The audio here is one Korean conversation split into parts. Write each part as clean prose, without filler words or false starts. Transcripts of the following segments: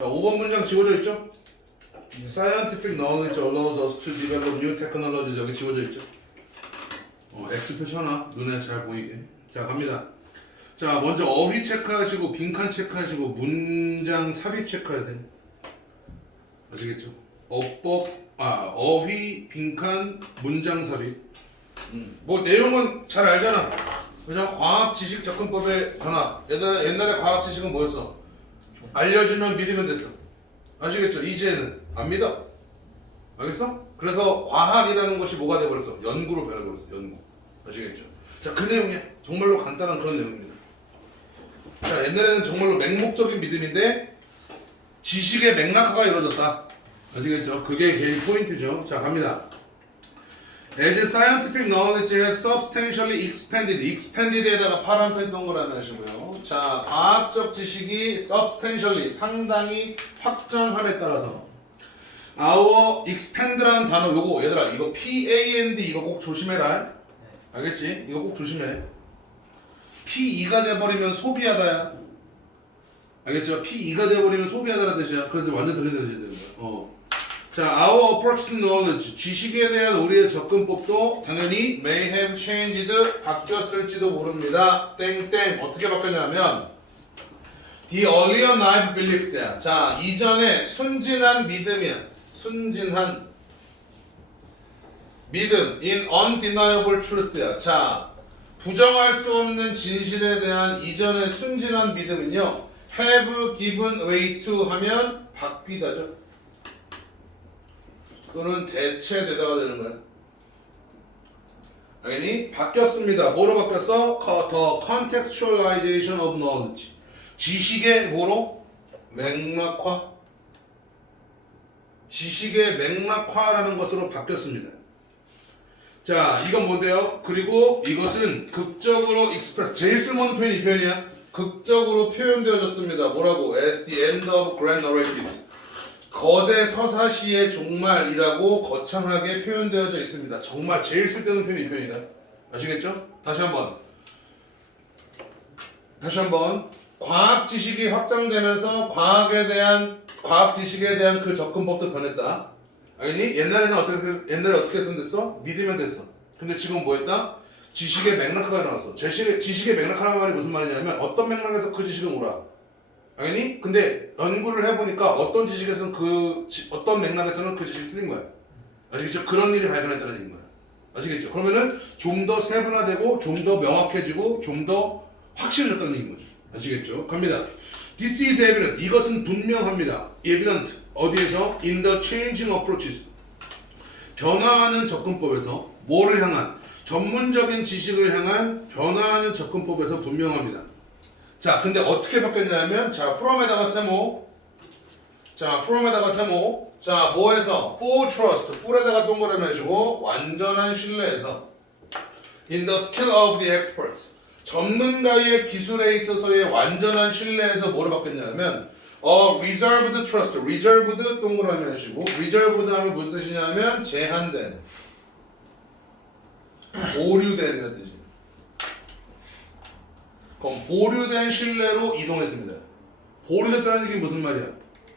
자, 5번 문장 지워져 있죠? Scientific knowledge allows us to develop new technologies. 여기 지워져 있죠? X 표시 하나 눈에 잘 보이게. 자, 갑니다. 자, 먼저 어휘 체크하시고 빈칸 체크하시고 문장 삽입 체크하세요. 아시겠죠? 어휘 빈칸 문장 삽입. 뭐 내용은 잘 알잖아. 그냥 과학 지식 접근법의 변화. 옛날에 과학 지식은 뭐였어? 알려주면 믿으면 됐어. 아시겠죠? 이제는 안 믿어. 알겠어? 그래서 과학이라는 것이 뭐가 돼버렸어? 연구로 변해버렸어. 연구. 아시겠죠? 자, 그 내용이야. 정말로 간단한 그런 내용입니다. 자, 옛날에는 정말로 맹목적인 믿음인데 지식의 맥락화가 이루어졌다. 아시겠죠? 그게 제일 포인트죠. 자, 갑니다. As scientific knowledge has substantially expanded. expanded에다가 파란 펜 동그라미 하시고요. 자, 과학적 지식이 substantially 상당히 확장함에 따라서 our expand라는 단어 요거 얘들아 이거 PAND 이거 꼭 조심해라. 알겠지? 이거 꼭 조심해. P2가 돼버리면 소비하다야. 알겠죠? P2가 돼버리면 소비하다라는 뜻이야. 그래서 완전 들린 뜻이 되는 거야. 자, our approach to knowledge. 지식에 대한 우리의 접근법도 당연히 may have changed. 바뀌었을지도 모릅니다. 땡땡. 어떻게 바뀌었냐면 the earlier naive beliefs. 자, 이전에 순진한 믿음이야. 순진한 믿음 in undeniable truth야. 자, 부정할 수 없는 진실에 대한 이전의 순진한 믿음은요 have given way to 하면 바뀌다죠. 또는 대체되다가 되는 거야. 당연히 바뀌었습니다. 뭐로 바뀌었어? The contextualization of knowledge. 지식의 뭐로? 맥락화. 지식의 맥락화라는 것으로 바뀌었습니다. 자, 이건 뭔데요? 그리고 이것은 극적으로 express. 제일 쓸모없는 표현이 이 표현이야. 극적으로 표현되어졌습니다. 뭐라고? As the end of grand narrative. 거대 서사시의 종말이라고 거창하게 표현되어져 있습니다. 정말 제일 쓸데없는 표현이 이 표현이다. 아시겠죠? 다시 한번. 과학 지식이 확장되면서 과학 지식에 대한 그 접근법도 변했다. 알겠니? 옛날에 어떻게 했었어? 믿으면 됐어. 근데 지금 뭐였다? 지식의 맥락화가 일어났어. 지식의 맥락화라는 말이 무슨 말이냐면 어떤 맥락에서 그 지식을 몰아. 알겠니? 근데 연구를 해보니까 어떤 지식에서는 어떤 맥락에서는 그 지식이 틀린 거야. 아시겠죠? 그런 일이 발견했다는 얘기인 거야. 아시겠죠? 그러면은 좀 더 세분화되고 좀 더 명확해지고 좀 더 확실해졌다는 얘기인 거죠. 아시겠죠? 갑니다. This is evident. 이것은 분명합니다. Evident. 어디에서? In the changing approaches. 변화하는 접근법에서 뭐를 향한? 전문적인 지식을 향한 변화하는 접근법에서 분명합니다. 자, 근데 어떻게 바뀌었냐면, 자, from에다가 세모. 자, 뭐에서? for trust. for에다가 동그라미 해주고, 완전한 신뢰에서. in the skill of the experts. 전문가의 기술에 있어서의 완전한 신뢰에서 뭐로 바뀌었냐면, reserved trust. reserved 동그라미 하시고, reserved 하면 무슨 뜻이냐면, 제한된. 보류된 이런 뜻이에요. 그럼 보류된 신뢰로 이동했습니다. 보류됐다는 얘기 무슨 말이야?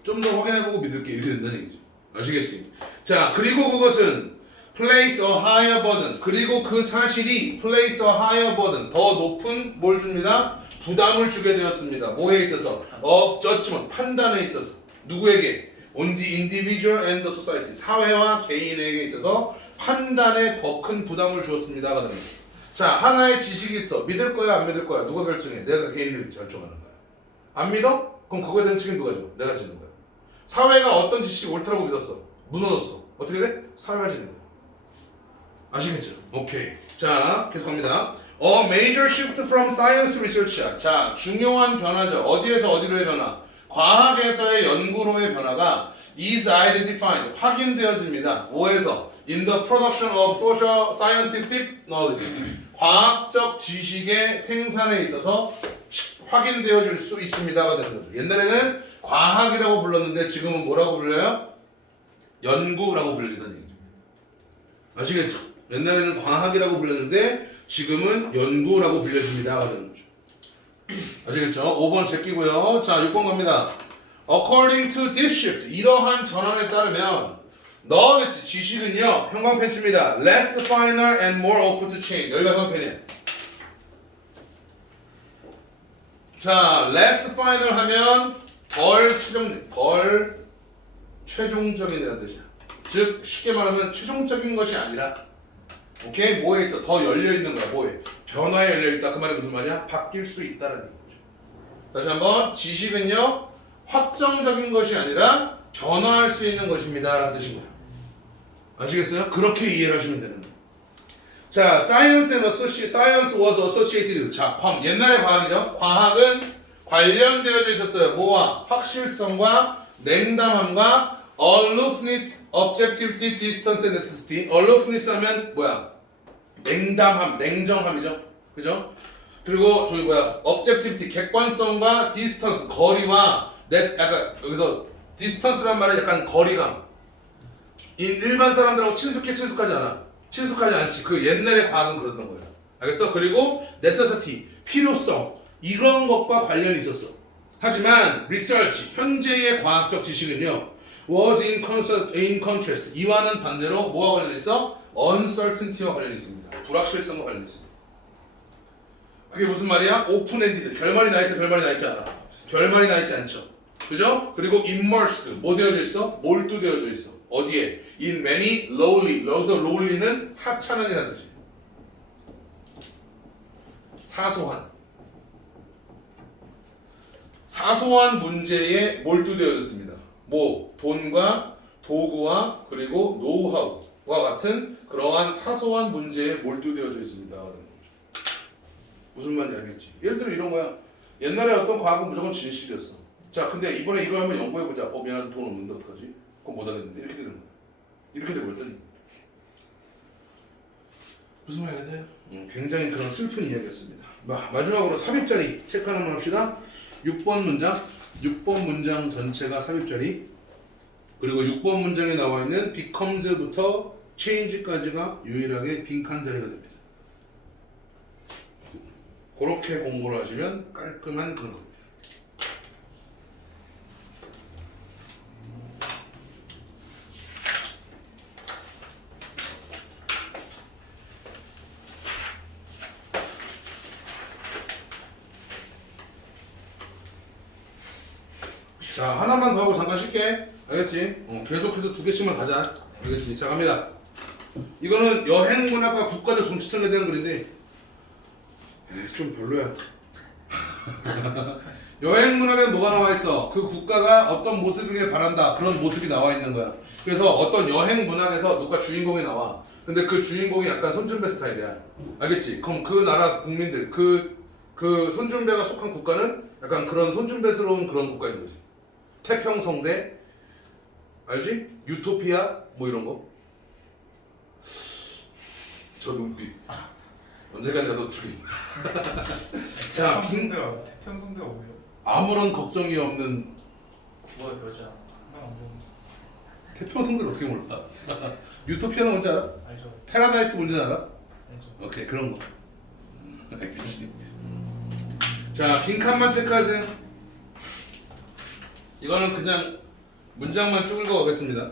좀 더 확인해보고 믿을게 이렇게 된다는 얘기죠. 아시겠지? 자, 그리고 그것은 place a higher burden. 그리고 그 사실이 place a higher burden. 더 높은 뭘 줍니다? 부담을 주게 되었습니다. 뭐에 있어서? of judgment. 판단에 있어서. 누구에게? on the individual and the society. 사회와 개인에게 있어서 판단에 더 큰 부담을 주었습니다가 됩니다. 자, 하나의 지식이 있어. 믿을 거야, 안 믿을 거야? 누가 결정해? 내가 개인을 결정하는 거야. 안 믿어? 그럼 그거에 대한 책임 누가 져? 내가 지는 거야. 사회가 어떤 지식이 옳다고 믿었어. 무너졌어. 어떻게 돼? 사회가 지는 거야. 아시겠죠? 오케이. 자, 계속 갑니다. A major shift from science to research. 자, 중요한 변화죠. 어디에서 어디로의 변화? 과학에서의 연구로의 변화가 is identified. 확인되어집니다. 뭐에서? In the production of social scientific knowledge. 과학적 지식의 생산에 있어서 확인되어질 수 있습니다가 되는 거죠. 옛날에는 과학이라고 불렀는데 지금은 뭐라고 불려요? 연구라고 불리는 얘기죠. 아시겠죠? 옛날에는 과학이라고 불렸는데 지금은 연구라고 불려집니다가 되는 거죠. 아시겠죠? 5번 제끼고요. 자, 6번 갑니다. According to this shift, 이러한 전환에 따르면 너겠지. 지식은요. 형광펜치입니다. Less finer and more open to change. 여기가 형광펜이야. 자, less finer 하면 덜 최종적인이라는 뜻이야. 즉 쉽게 말하면 최종적인 것이 아니라 오케이? 뭐에 있어? 더 열려있는 거야. 뭐에? 변화에 열려있다. 그 말이 무슨 말이야? 바뀔 수 있다라는 거죠. 다시 한번 지식은요 확정적인 것이 아니라 변화할 수 있는 것입니다 라는 뜻인 거야. 아시겠어요? 그렇게 이해를 하시면 되는 거예요. 자, science was associated. 자, 옛날의 과학이죠. 과학은 관련되어져 있었어요. 뭐와? 확실성과 냉담함과 aloofness, objectivity, distance, and necessity. aloofness 하면 뭐야? 냉담함, 냉정함이죠. 그죠? 그리고 저기 뭐야? objectivity, 객관성과 distance, 거리와 약간 여기서 distance란 말은 약간 거리감. 일반 사람들하고 친숙하지 않아. 친숙하지 않지. 그 옛날의 과학은 그랬던 거예요. 알겠어? 그리고 necessity, 필요성 이런 것과 관련이 있었어. 하지만 research, 현재의 과학적 지식은요 was in contrast. 이와는 반대로 뭐와 관련이 있어? uncertainty와 관련이 있습니다. 불확실성과 관련이 있습니다. 그게 무슨 말이야? open-ended. 결말이 나 있어, 결말이 나 있지 않아. 결말이 나 있지 않죠. 그죠? 그리고 immersed. 뭐 되어져 있어? 몰두되어져 있어. 어디에? In many lowly. 여기서 lowly는 하찮은이라는 뜻이에요. 사소한 문제에 몰두되어졌습니다. 뭐 돈과 도구와 그리고 노하우와 같은 그러한 사소한 문제에 몰두되어져 있습니다. 무슨 말인지 알겠지? 예를 들어 이런 거야. 옛날에 어떤 과학은 무조건 진실이었어. 자, 근데 이번에 이거 한번 연구해보자. 미안, 돈 없는데 어떡하지? 그건 못하겠는데 이렇게 되는 거야. 이렇게 돼버렸더니 무슨 말이겠나요? 굉장히 그런 슬픈 이야기였습니다. 마지막으로 삽입자리 체크 하나만 합시다. 6번 문장 전체가 삽입자리. 그리고 6번 문장에 나와 있는 becomes부터 change까지가 유일하게 빈칸 자리가 됩니다. 그렇게 공부를 하시면 깔끔한 그런 겁니다. 자, 하나만 더 하고 잠깐 쉴게. 알겠지? 계속해서 2개씩만 가자. 알겠지? 자, 갑니다. 이거는 여행 문화과 국가적 정치성에 대한 글인데 좀 별로야. 여행 문학에 뭐가 나와 있어? 그 국가가 어떤 모습이길 바란다. 그런 모습이 나와 있는 거야. 그래서 어떤 여행 문학에서 누가 주인공이 나와. 근데 그 주인공이 약간 손준배 스타일이야. 알겠지? 그럼 그 나라 국민들, 그 손준배가 속한 국가는 약간 그런 손준배스러운 그런 국가인 거지. 태평성대, 알지? 유토피아, 뭐 이런 거. 저 눈빛. 언제까지 가도 죽임. 자, 태평성대가 뭐예요? 아무런 걱정이 없는 국어의 여자. 태평성대를 어떻게 몰라? 유토피아는 뭔지 알아? 알죠. 패러다이스 뭔지 알아? 알죠. 오케이, 그런 거. 알겠지. 자, 빈칸만 체크하세요. 이거는 그냥 문장만 쭉 읽어가겠습니다.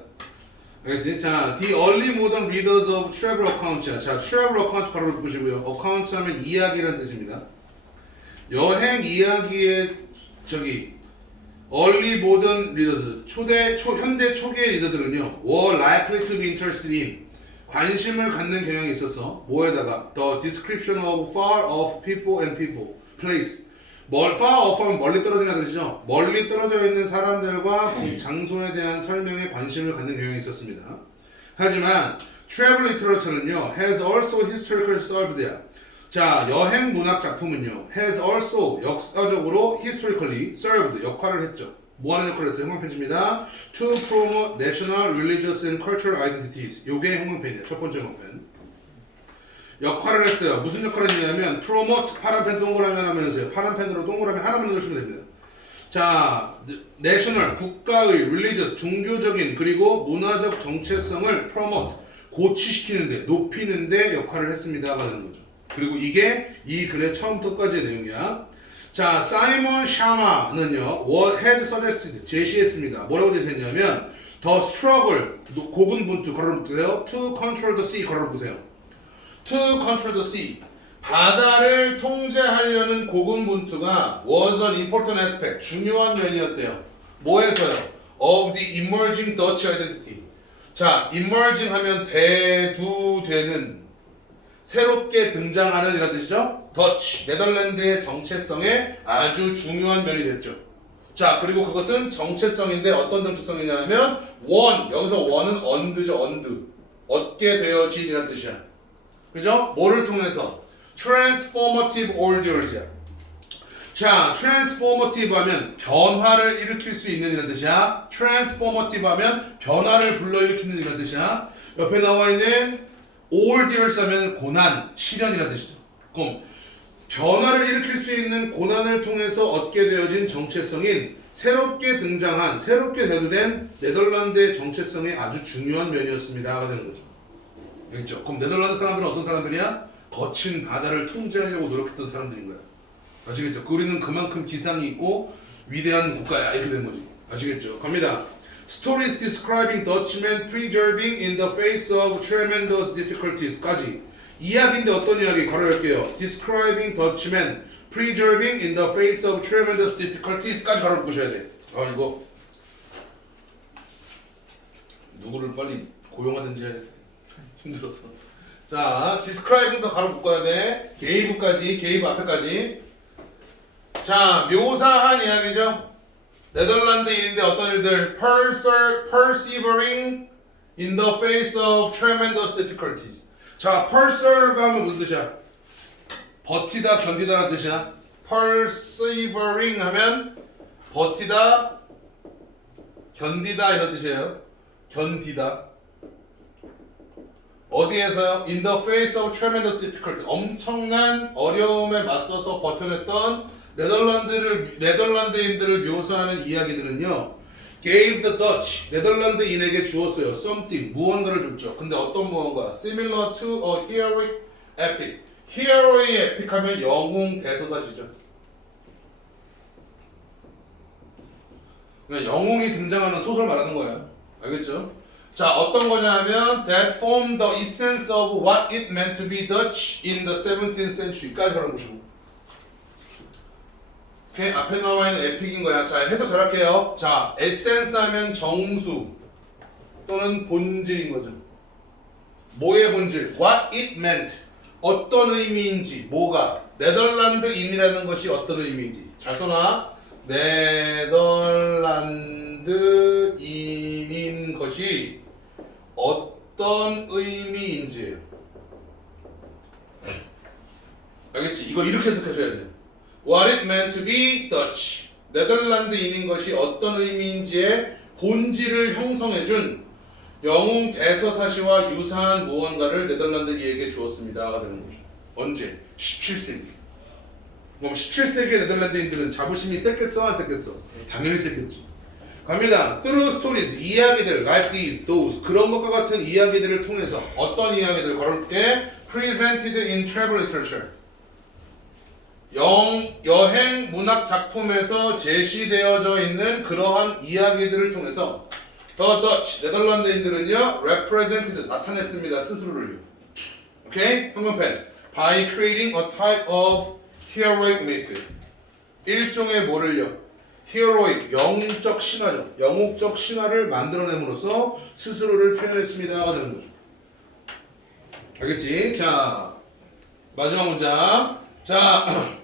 알겠지? 자, the early modern readers of travel accounts. 자, travel account 바로 보시고요. account 하면 이야기라는 뜻입니다. 여행 이야기의 early modern readers, 현대 초기의 리더들은요, were likely to be interested in, 관심을 갖는 경향이 있었어. 뭐에다가? The description of far off people and place. far off 하면 멀리 떨어지는 뜻이죠. 멀리 떨어져 있는 사람들과 장소에 대한 설명에 관심을 갖는 경향이 있었습니다. 하지만 travel literature는요, has also historically served there. 자, 여행 문학 작품은요, has also 역사적으로 historically served 역할을 했죠. 뭐 하는 역할을 했어요? 형광펜입니다. To promote national, religious and cultural identities. 요게 형광펜이에요. 첫 번째 형광펜. 역할을 했어요. 무슨 역할을 했냐면 promote, 파란펜 동그라미 하면서요. 파란펜으로 동그라미 하나만 넣으시면 됩니다. 자, national, 국가의, religious, 종교적인 그리고 문화적 정체성을 promote, 고취시키는데, 높이는데 역할을 했습니다가 되는 거죠. 그리고 이게 이 글의 처음부터까지의 내용이야. 자, 사이먼 샤마는요, what had suggested, 제시했습니다. 뭐라고 제시했냐면, the struggle, 고군분투, 걸어놓고 보세요. to control the sea, 걸어놓고 보세요. to control the sea. 바다를 통제하려는 고군분투가 was an important aspect, 중요한 면이었대요. 뭐에서요? of the emerging Dutch identity. 자, emerging 하면 대두되는, 새롭게 등장하는 이런 뜻이죠. 더치, 네덜란드의 정체성에 아주 중요한 면이 됐죠. 자, 그리고 그것은 정체성인데 어떤 정체성이냐면 원, 여기서 원은 언드죠. 언드, 얻게 되어진 이란 뜻이야. 그죠? 뭐를 통해서? transformative ordeals야. 자, transformative 하면 변화를 일으킬 수 있는 이란 뜻이야. transformative 하면 변화를 불러일으키는 이란 뜻이야. 옆에 나와 있는 ordeals 하면 고난, 시련이란 뜻이죠. 그럼 변화를 일으킬 수 있는 고난을 통해서 얻게 되어진 정체성인 새롭게 등장한, 새롭게 대두된 네덜란드의 정체성의 아주 중요한 면이었습니다가 되는 거죠. 알겠죠? 그럼 네덜란드 사람들은 어떤 사람들이야? 거친 바다를 통제하려고 노력했던 사람들인 거야. 아시겠죠? 우리는 그만큼 기상이 있고 위대한 국가야. 이렇게 된 거지. 아시겠죠? 갑니다. Stories describing Dutchmen preserving in the face of tremendous difficulties까지. 이야기인데 어떤 이야기? 괄호 열게요. Describing Dutchmen preserving in the face of tremendous difficulties까지 괄호 보셔야 돼. 이거 누구를 빨리 고용하든지 해야 돼. 힘들었어. 자, describing도 괄호 묶어야 돼. gave까지, gave 앞에까지. 자, 묘사한 이야기죠. 네덜란드인인데 어떤 일들? persevering in the face of tremendous difficulties. 자, persevere 하면 무슨 뜻이야? 버티다, 견디다라는 뜻이야. persevering 하면 버티다, 견디다 이런 뜻이에요. 견디다. 어디에서요? In the face of tremendous difficulties. 엄청난 어려움에 맞서서 버텨냈던 네덜란드인들을 묘사하는 이야기들은요, gave the Dutch, 네덜란드인에게 주었어요. something, 무언가를 줬죠. 근데 어떤 무언가? similar to a heroic epic. heroic epic 하면 영웅 대서사시죠. 그러니까 영웅이 등장하는 소설 말하는 거예요. 알겠죠? 자, 어떤 거냐 하면 that formed the essence of what it meant to be Dutch in the 17th century까지 하는 것이고. 오케이, 앞에 나와 있는 에픽인 거야. 자, 해석 잘할게요. 자, 에센스 하면 정수 또는 본질인 거죠. 뭐의 본질? What it meant. 어떤 의미인지, 뭐가? 네덜란드인이라는 것이 어떤 의미인지. 잘 써놔. 네덜란드인인 것이 어떤 의미인지예요. 알겠지? 이거 이렇게 해석하셔야 돼요. What it meant to be Dutch. 네덜란드인인 것이 어떤 의미인지의 본질을 형성해준 영웅 대서사시와 유사한 무언가를 네덜란드인에게 주었습니다가 되는 거죠. 언제? 17세기. 그럼 17세기의 네덜란드인들은 자부심이 셌겠어? 안 셌겠어? 당연히 셌겠지. 갑니다. Through stories, 이야기들, like these, those, 그런 것과 같은 이야기들을 통해서 어떤 이야기들 걸을게? Presented in travel literature. 여행 문학 작품에서 제시되어져 있는 그러한 이야기들을 통해서 The Dutch, 네덜란드인들은요, represented, 나타냈습니다. 스스로를요. 오케이? 형광펜. By creating a type of heroic myth. 일종의 뭐를요? heroic, 영웅적 신화죠. 영웅적 신화를 만들어냄으로써 스스로를 표현했습니다가 되는 거죠. 알겠지? 자, 마지막 문장. 자,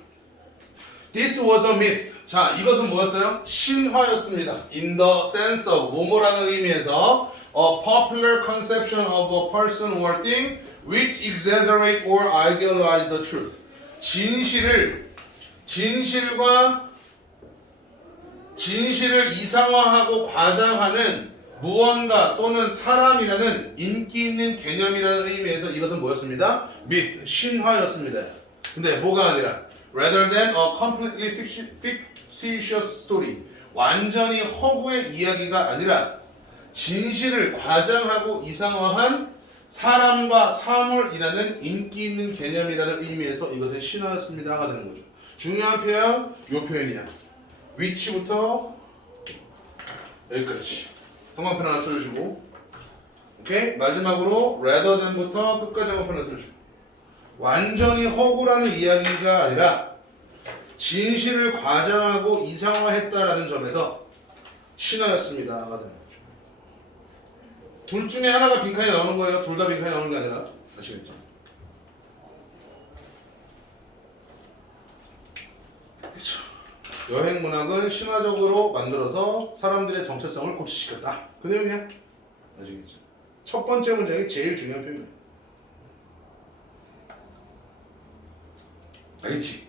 this was a myth. 자, 이것은 뭐였어요? 신화였습니다. In the sense of, 뭐뭐라는 의미에서 a popular conception of a person or thing which exaggerate or idealize the truth. 진실을 이상화하고 과장하는 무언가 또는 사람이라는 인기 있는 개념이라는 의미에서 이것은 뭐였습니다? myth, 신화였습니다. 근데 뭐가 아니라 rather than a completely fictitious story, 완전히 허구의 이야기가 아니라 진실을 과장하고 이상화한 사람과 사물이라는 인기 있는 개념이라는 의미에서 이것은 신화였습니다가 되는 거죠. 중요한 표현 요 표현이야. 위치부터 여기까지. 형광펜 하나 쳐주시고. 오케이? 마지막으로 rather than부터 끝까지 형광펜 하나 쳐주시고. 완전히 허구라는 이야기가 아니라 진실을 과장하고 이상화했다라는 점에서 신화였습니다가 되는 거죠. 둘 중에 하나가 빈칸이 나오는 거예요. 둘 다 빈칸이 나오는 게 아니라. 아시겠죠? 그렇죠. 여행 문학은 신화적으로 만들어서 사람들의 정체성을 고취시켰다. 그 내용이야. 아시겠죠? 첫 번째 문장이 제일 중요한 표현이야. 알겠지?